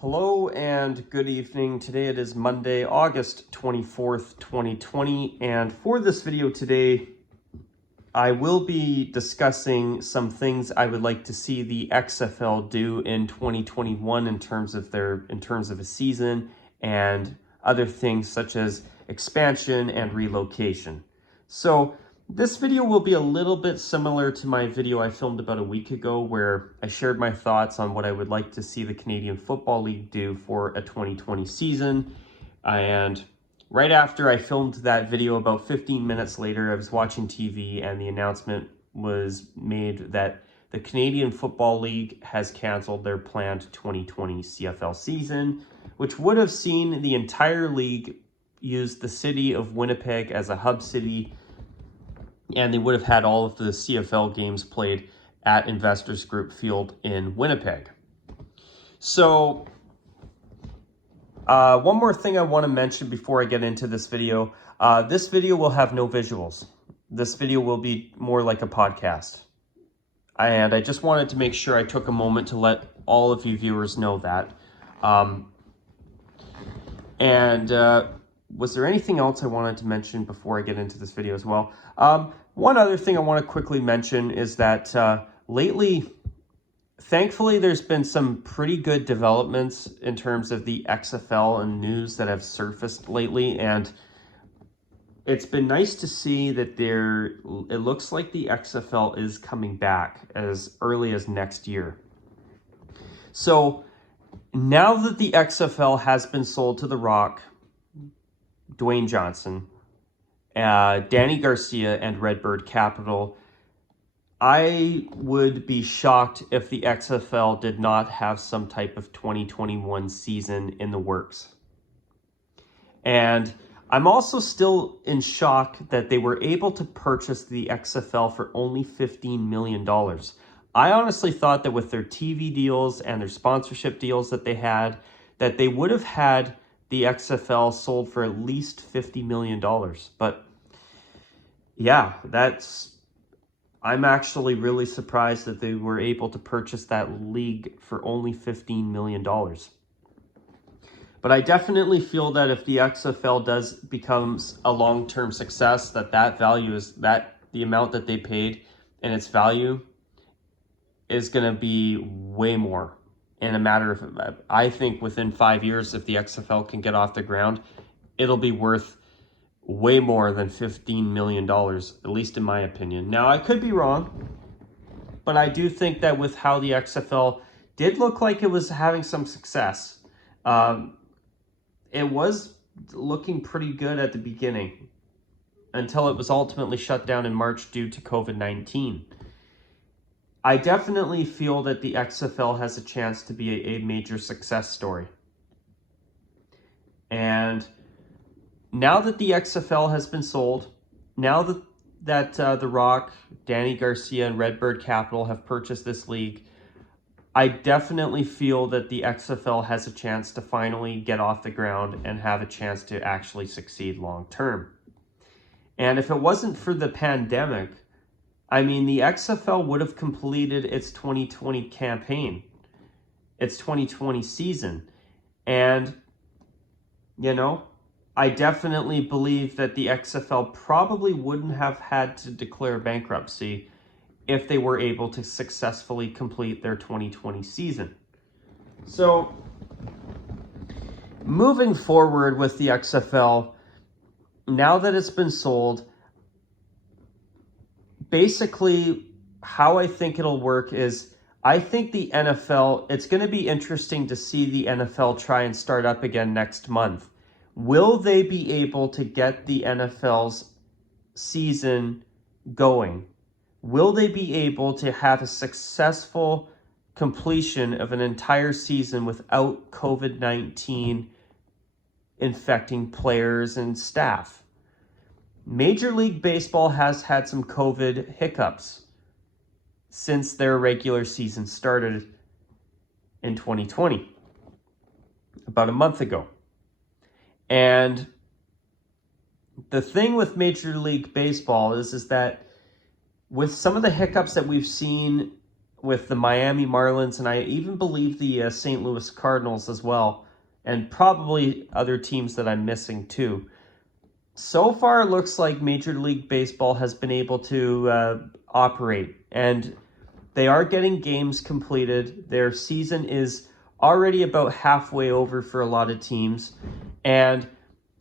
Hello and good evening. Today it is Monday, August 24th, 2020. And for this video today, I will be discussing some things I would like to see the XFL do in 2021 in terms of a season and other things such as expansion and relocation. So this video will be a little bit similar to my video I filmed about a week ago where I shared my thoughts on what I would like to see the Canadian Football League do for a 2020 season. And right after I filmed that video, about 15 minutes later, I was watching TV and the announcement was made that the Canadian Football League has canceled their planned 2020 CFL season, which would have seen the entire league use the city of Winnipeg as a hub city, and they would have had all of the CFL games played at Investors Group Field in Winnipeg. So one more thing I want to mention before I get into this video. This video will have no visuals. This video will be more like a podcast. And I just wanted to make sure I took a moment to let all of you viewers know that. Was there anything else I wanted to mention before I get into this video as well? One other thing I want to quickly mention is that lately, thankfully, there's been some pretty good developments in terms of the XFL and news that have surfaced lately, and it's been nice to see that it looks like the XFL is coming back as early as next year. So now that the XFL has been sold to The Rock, Dwayne Johnson, Danny Garcia, and Redbird Capital, I would be shocked if the XFL did not have some type of 2021 season in the works. And I'm also still in shock that they were able to purchase the XFL for only $15 million. I honestly thought that with their TV deals and their sponsorship deals that they had, that they would have had the XFL sold for at least $50 million. But yeah, I'm actually really surprised that they were able to purchase that league for only $15 million. But I definitely feel that if the XFL becomes a long-term success, that value is the amount that they paid and its value is going to be way more. In a matter of, I think within 5 years, if the XFL can get off the ground, it'll be worth way more than $15 million, at least in my opinion. Now, I could be wrong, but I do think that with how the XFL did look like it was having some success, it was looking pretty good at the beginning until it was ultimately shut down in March due to COVID-19. I definitely feel that the XFL has a chance to be a major success story. And now that the XFL has been sold, now that The Rock, Danny Garcia, and Redbird Capital have purchased this league, I definitely feel that the XFL has a chance to finally get off the ground and have a chance to actually succeed long term. And if it wasn't for the pandemic, I mean, the XFL would have completed its 2020 campaign, its 2020 season. And, I definitely believe that the XFL probably wouldn't have had to declare bankruptcy if they were able to successfully complete their 2020 season. So, moving forward with the XFL, now that it's been sold, basically how I think it'll work is I think the NFL, it's going to be interesting to see the NFL try and start up again next month. Will they be able to get the NFL's season going? Will they be able to have a successful completion of an entire season without COVID-19 infecting players and staff? Major League Baseball has had some COVID hiccups since their regular season started in 2020, about a month ago. And the thing with Major League Baseball is that with some of the hiccups that we've seen with the Miami Marlins, and I even believe the St. Louis Cardinals as well, and probably other teams that I'm missing too. So far, it looks like Major League Baseball has been able to operate, and they are getting games completed. Their season is already about halfway over for a lot of teams, and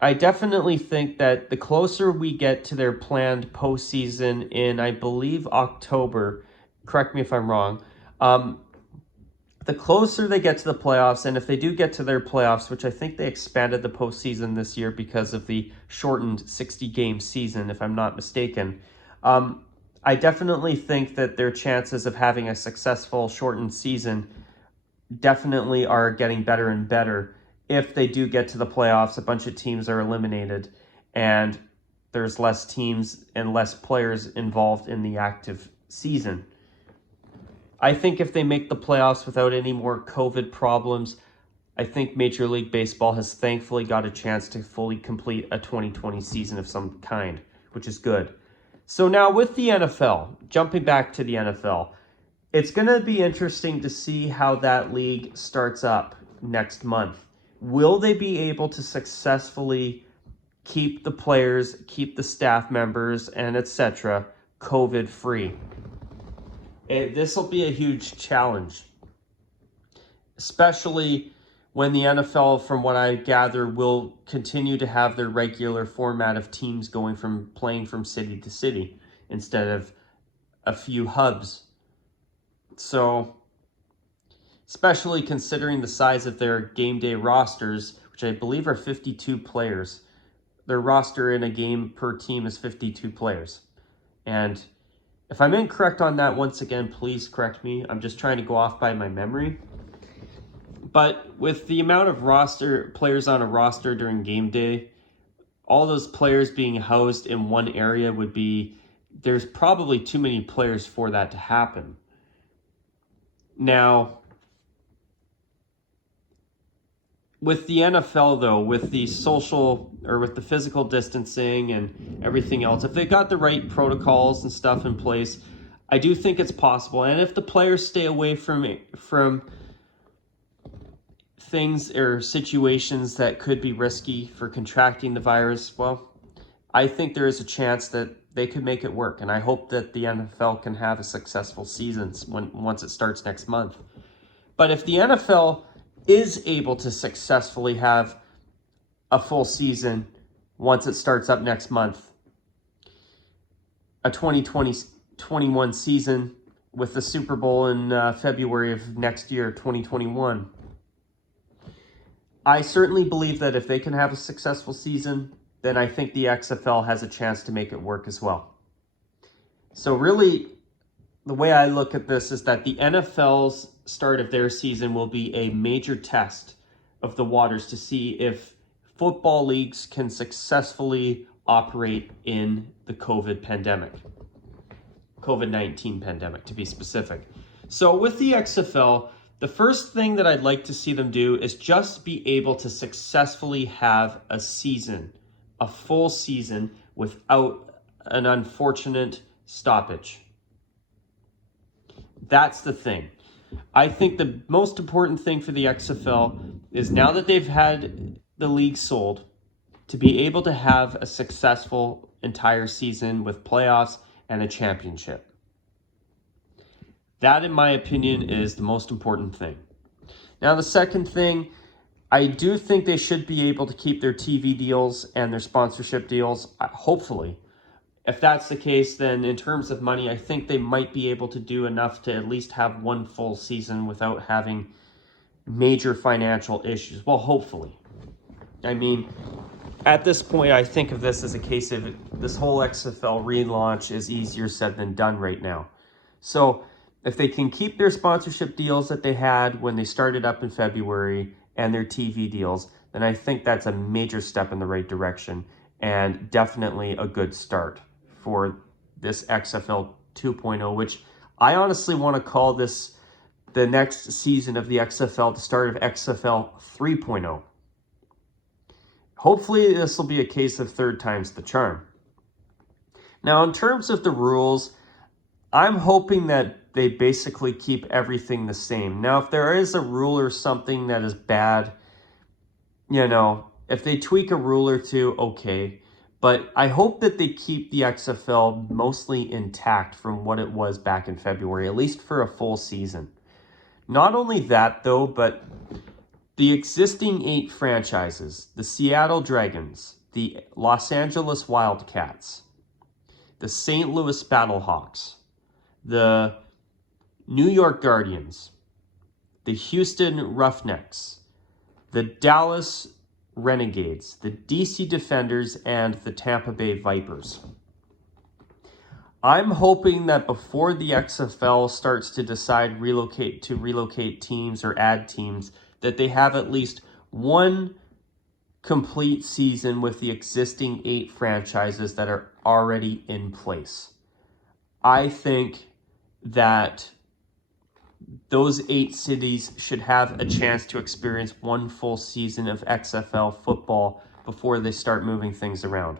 I definitely think that the closer we get to their planned postseason in, I believe, October, correct me if I'm wrong, the closer they get to the playoffs, and if they do get to their playoffs, which I think they expanded the postseason this year because of the shortened 60-game season, if I'm not mistaken, I definitely think that their chances of having a successful shortened season definitely are getting better and better. If they do get to the playoffs, a bunch of teams are eliminated, and there's less teams and less players involved in the active season. I think if they make the playoffs without any more COVID problems, I think Major League Baseball has thankfully got a chance to fully complete a 2020 season of some kind, which is good. So now with the NFL, jumping back to the NFL, it's going to be interesting to see how that league starts up next month. Will they be able to successfully keep the players, keep the staff members, and etc. COVID-free? This will be a huge challenge, especially when the NFL, from what I gather, will continue to have their regular format of teams playing from city to city instead of a few hubs. So, especially considering the size of their game day rosters, which I believe are 52 players. Their roster in a game per team is 52 players. And if I'm incorrect on that, once again, please correct me. I'm just trying to go off by my memory. But with the amount of players on a roster during game day, all those players being housed in one area there's probably too many players for that to happen. Now, with the NFL though, with the with the physical distancing and everything else, if they got the right protocols and stuff in place, I do think it's possible. And if the players stay away from things or situations that could be risky for contracting the virus, well, I think there is a chance that they could make it work. And I hope that the NFL can have a successful season once it starts next month. But if the NFL is able to successfully have a full season once it starts up next month, a 2020-21 season with the Super Bowl in February of next year, 2021, I certainly believe that if they can have a successful season, then I think the XFL has a chance to make it work as well. So really, the way I look at this is that the NFL's start of their season will be a major test of the waters to see if football leagues can successfully operate in the COVID-19 pandemic, to be specific. So with the XFL, the first thing that I'd like to see them do is just be able to successfully have a season, a full season, without an unfortunate stoppage. That's the thing. I think the most important thing for the XFL is, now that they've had the league sold, to be able to have a successful entire season with playoffs and a championship. That, in my opinion, is the most important thing. Now, the second thing, I do think they should be able to keep their TV deals and their sponsorship deals, hopefully. If that's the case, then in terms of money, I think they might be able to do enough to at least have one full season without having major financial issues. Well, hopefully. I mean, at this point, I think of this as a case of this whole XFL relaunch is easier said than done right now. So if they can keep their sponsorship deals that they had when they started up in February and their TV deals, then I think that's a major step in the right direction and definitely a good start for this XFL 2.0, which I honestly want to call this the next season of the XFL, the start of XFL 3.0. Hopefully this will be a case of third time's the charm. Now, in terms of the rules, I'm hoping that they basically keep everything the same. Now, if there is a rule or something that is bad, you know, if they tweak a rule or two, okay. But I hope that they keep the XFL mostly intact from what it was back in February, at least for a full season. Not only that, though, but the existing 8 franchises, the Seattle Dragons, the Los Angeles Wildcats, the St. Louis Battlehawks, the New York Guardians, the Houston Roughnecks, the Dallas Renegades, the DC Defenders, and the Tampa Bay Vipers. I'm hoping that before the XFL starts to decide relocate teams or add teams, that they have at least one complete season with the existing 8 franchises that are already in place. I think that those 8 cities should have a chance to experience one full season of XFL football before they start moving things around.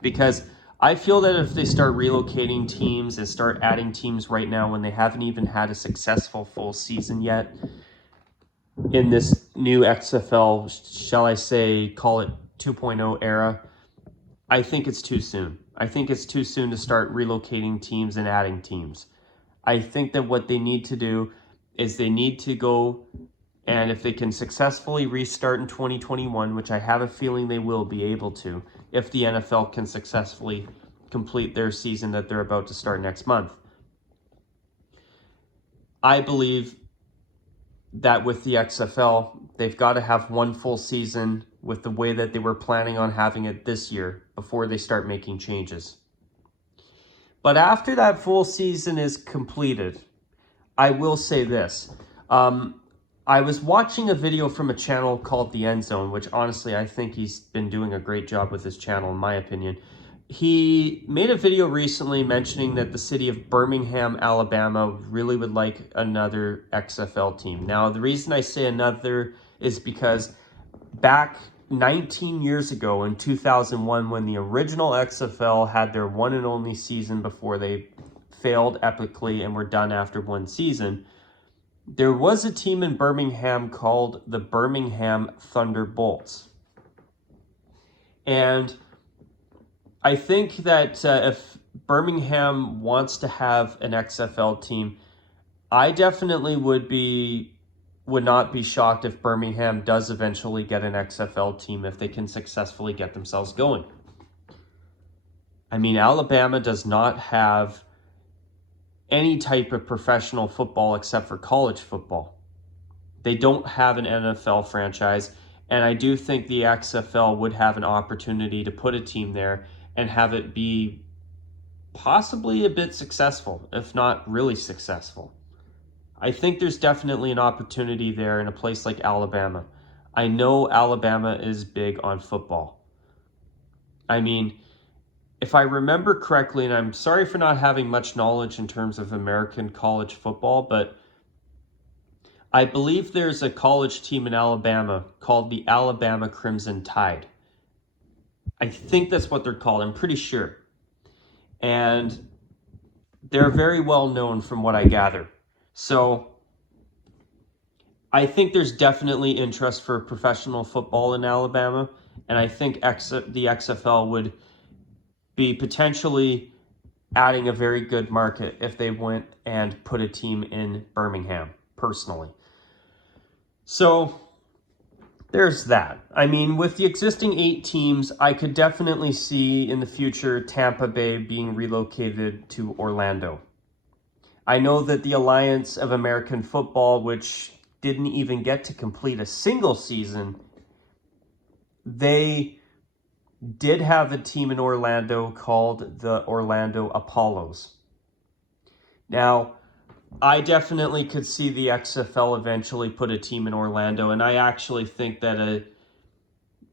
Because I feel that if they start relocating teams and start adding teams right now when they haven't even had a successful full season yet in this new XFL, shall I say, call it 2.0 era, I think it's too soon. I think it's too soon to start relocating teams and adding teams. I think that what they need to do is they need to go, and if they can successfully restart in 2021, which I have a feeling they will be able to, if the NFL can successfully complete their season that they're about to start next month. I believe that with the XFL, they've got to have one full season with the way that they were planning on having it this year before they start making changes. But after that full season is completed, I will say this. I was watching a video from a channel called The End Zone, which honestly, I think he's been doing a great job with his channel, in my opinion. He made a video recently mentioning that the city of Birmingham, Alabama really would like another XFL team. Now, the reason I say another is because back 19 years ago in 2001, when the original XFL had their one and only season before they failed epically and were done after one season, there was a team in Birmingham called the Birmingham Thunderbolts. And I think that if Birmingham wants to have an XFL team, I definitely would not be shocked if Birmingham does eventually get an XFL team if they can successfully get themselves going. I mean, Alabama does not have any type of professional football except for college football. They don't have an NFL franchise, and I do think the XFL would have an opportunity to put a team there and have it be possibly a bit successful, if not really successful. I think there's definitely an opportunity there in a place like Alabama. I know Alabama is big on football. I mean, if I remember correctly, and I'm sorry for not having much knowledge in terms of American college football, but I believe there's a college team in Alabama called the Alabama Crimson Tide. I think that's what they're called. I'm pretty sure. And they're very well known from what I gather. So I think there's definitely interest for professional football in Alabama, and I think the XFL would be potentially adding a very good market if they went and put a team in Birmingham, personally. So there's that. I mean, with the existing 8 teams, I could definitely see in the future Tampa Bay being relocated to Orlando. I know that the Alliance of American Football, which didn't even get to complete a single season, they did have a team in Orlando called the Orlando Apollos. Now, I definitely could see the XFL eventually put a team in Orlando, and I actually think that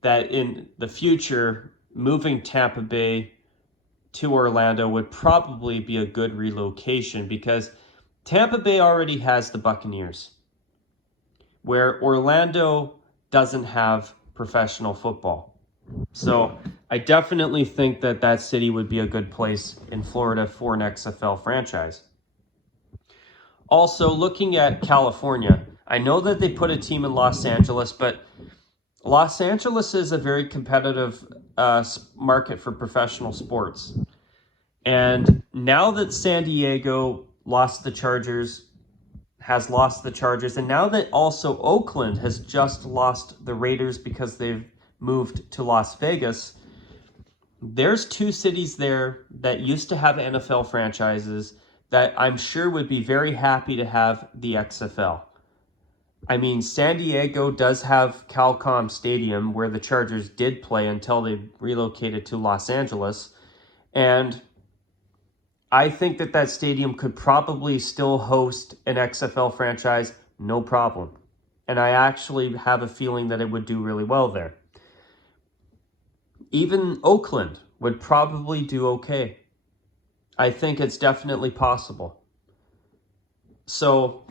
that in the future, moving Tampa Bay to Orlando would probably be a good relocation, because Tampa Bay already has the Buccaneers, where Orlando doesn't have professional football. So I definitely think that that city would be a good place in Florida for an XFL franchise. Also, looking at California, I know that they put a team in Los Angeles, but Los Angeles is a very competitive market for professional sports. And now that San Diego lost the Chargers, and now that also Oakland has just lost the Raiders because they've moved to Las Vegas, there's two cities there that used to have NFL franchises that I'm sure would be very happy to have the XFL. I mean, San Diego does have Qualcomm Stadium where the Chargers did play until they relocated to Los Angeles. And I think that that stadium could probably still host an XFL franchise, no problem. And I actually have a feeling that it would do really well there. Even Oakland would probably do okay. I think it's definitely possible. So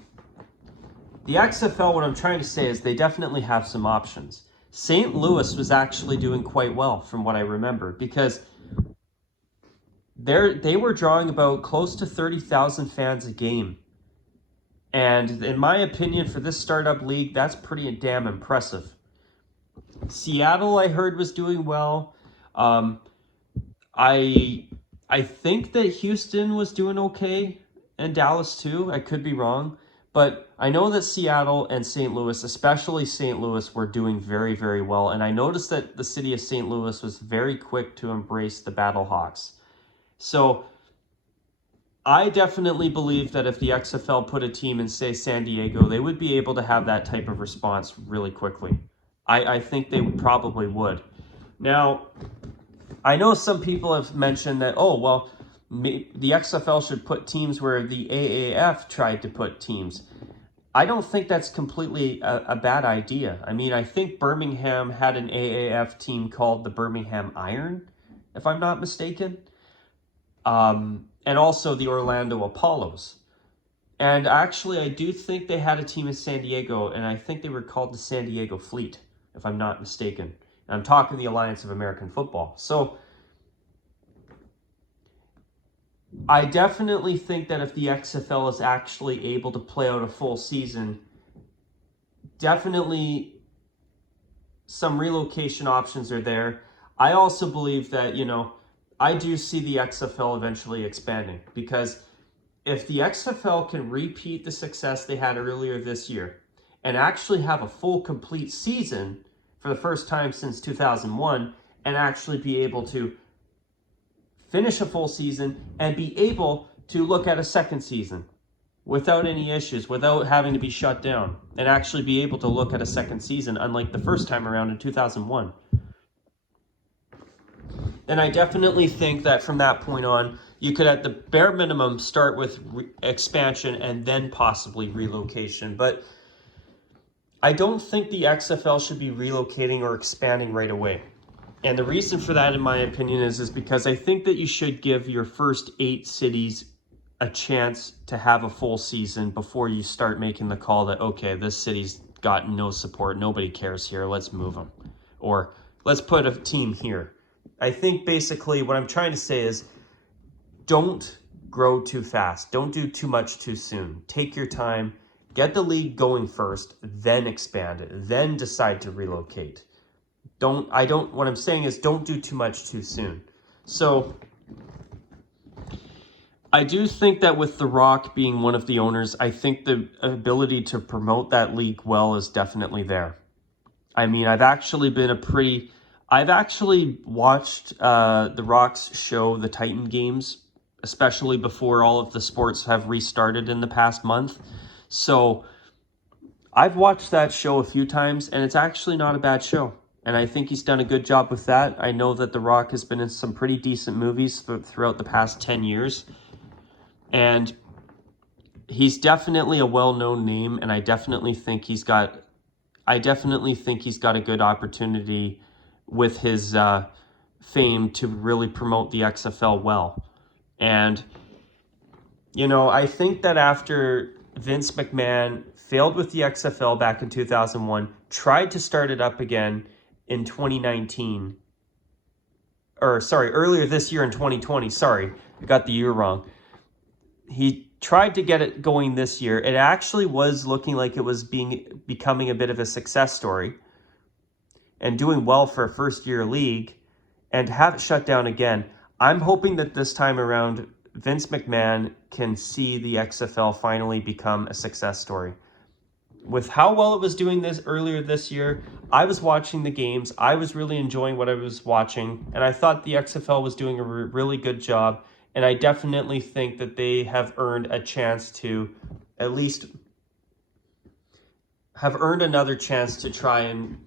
the XFL, what I'm trying to say is they definitely have some options. St. Louis was actually doing quite well from what I remember because they were drawing about close to 30,000 fans a game. And in my opinion, for this startup league, that's pretty damn impressive. Seattle, I heard, was doing well. I think that Houston was doing okay, and Dallas too. I could be wrong. But I know that Seattle and St. Louis, especially St. Louis, were doing very, very well. And I noticed that the city of St. Louis was very quick to embrace the Battlehawks. So I definitely believe that if the XFL put a team in, say, San Diego, they would be able to have that type of response really quickly. I think they probably would. Now, I know some people have mentioned that, oh, well, the XFL should put teams where the AAF tried to put teams. I don't think that's completely a bad idea. I mean, I think Birmingham had an AAF team called the Birmingham Iron, if I'm not mistaken. And also the Orlando Apollos. And actually, I do think they had a team in San Diego, and I think they were called the San Diego Fleet, if I'm not mistaken. And I'm talking the Alliance of American Football. So I definitely think that if the XFL is actually able to play out a full season, definitely some relocation options are there. I also believe that, I do see the XFL eventually expanding because if the XFL can repeat the success they had earlier this year and actually have a full complete season for the first time since 2001 and actually be able to finish a full season and be able to look at a second season without any issues, without having to be shut down, and actually be able to look at a second season unlike the first time around in 2001. And I definitely think that from that point on, you could at the bare minimum start with expansion and then possibly relocation. But I don't think the XFL should be relocating or expanding right away. And the reason for that, in my opinion, is because I think that you should give your first 8 cities a chance to have a full season before you start making the call that, okay, this city's got no support, nobody cares here, let's move them. Or let's put a team here. I think basically what I'm trying to say is don't grow too fast. Don't do too much too soon. Take your time. Get the league going first, then expand it, then decide to relocate. What I'm saying is don't do too much too soon. So I do think that with The Rock being one of the owners, I think the ability to promote that league well is definitely there. I mean, I've actually watched The Rock's show, The Titan Games, especially before all of the sports have restarted in the past month. So I've watched that show a few times, and it's actually not a bad show. And I think he's done a good job with that. I know that The Rock has been in some pretty decent movies throughout the past 10 years. And he's definitely a well-known name, and I definitely think he's got a good opportunity with his fame to really promote the XFL well. And, I think that after Vince McMahon failed with the XFL back in 2001, tried to start it up again in 2019, earlier this year in 2020, sorry, I got the year wrong. He tried to get it going this year. It actually was looking like it was becoming a bit of a success story and doing well for a first-year league, and to have it shut down again. I'm hoping that this time around, Vince McMahon can see the XFL finally become a success story. With how well it was doing this earlier this year, I was watching the games. I was really enjoying what I was watching, and I thought the XFL was doing a really good job. And I definitely think that they have earned a chance to at least have earned another chance to try and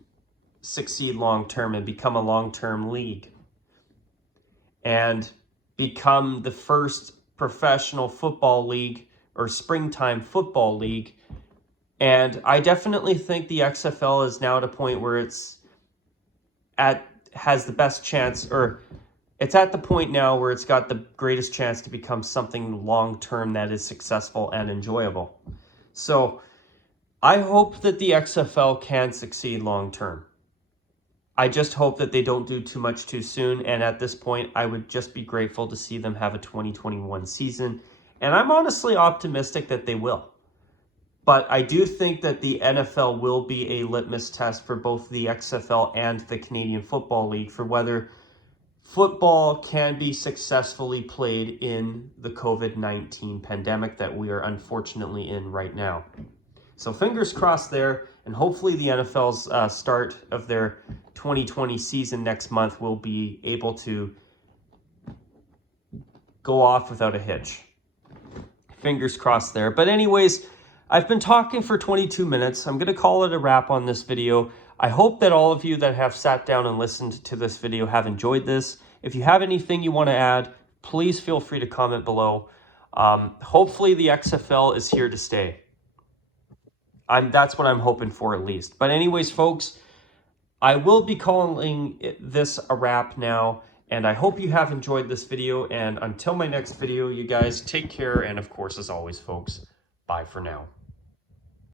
succeed long-term and become a long-term league and become the first professional football league or springtime football league. And I definitely think the XFL is now at a point where has the best chance, or it's at the point now where it's got the greatest chance to become something long-term that is successful and enjoyable. So I hope that the XFL can succeed long-term. I just hope that they don't do too much too soon. And at this point, I would just be grateful to see them have a 2021 season. And I'm honestly optimistic that they will. But I do think that the NFL will be a litmus test for both the XFL and the Canadian Football League for whether football can be successfully played in the COVID-19 pandemic that we are unfortunately in right now. So fingers crossed there, and hopefully the NFL's start of their 2020 season next month will be able to go off without a hitch. Fingers crossed there. But anyways, I've been talking for 22 minutes. I'm going to call it a wrap on this video. I hope that all of you that have sat down and listened to this video have enjoyed this. If you have anything you want to add, please feel free to comment below. Hopefully the XFL is here to stay. That's what I'm hoping for at least. But anyways, folks, I will be calling this a wrap now. And I hope you have enjoyed this video. And until my next video, you guys take care. And of course, as always, folks, bye for now.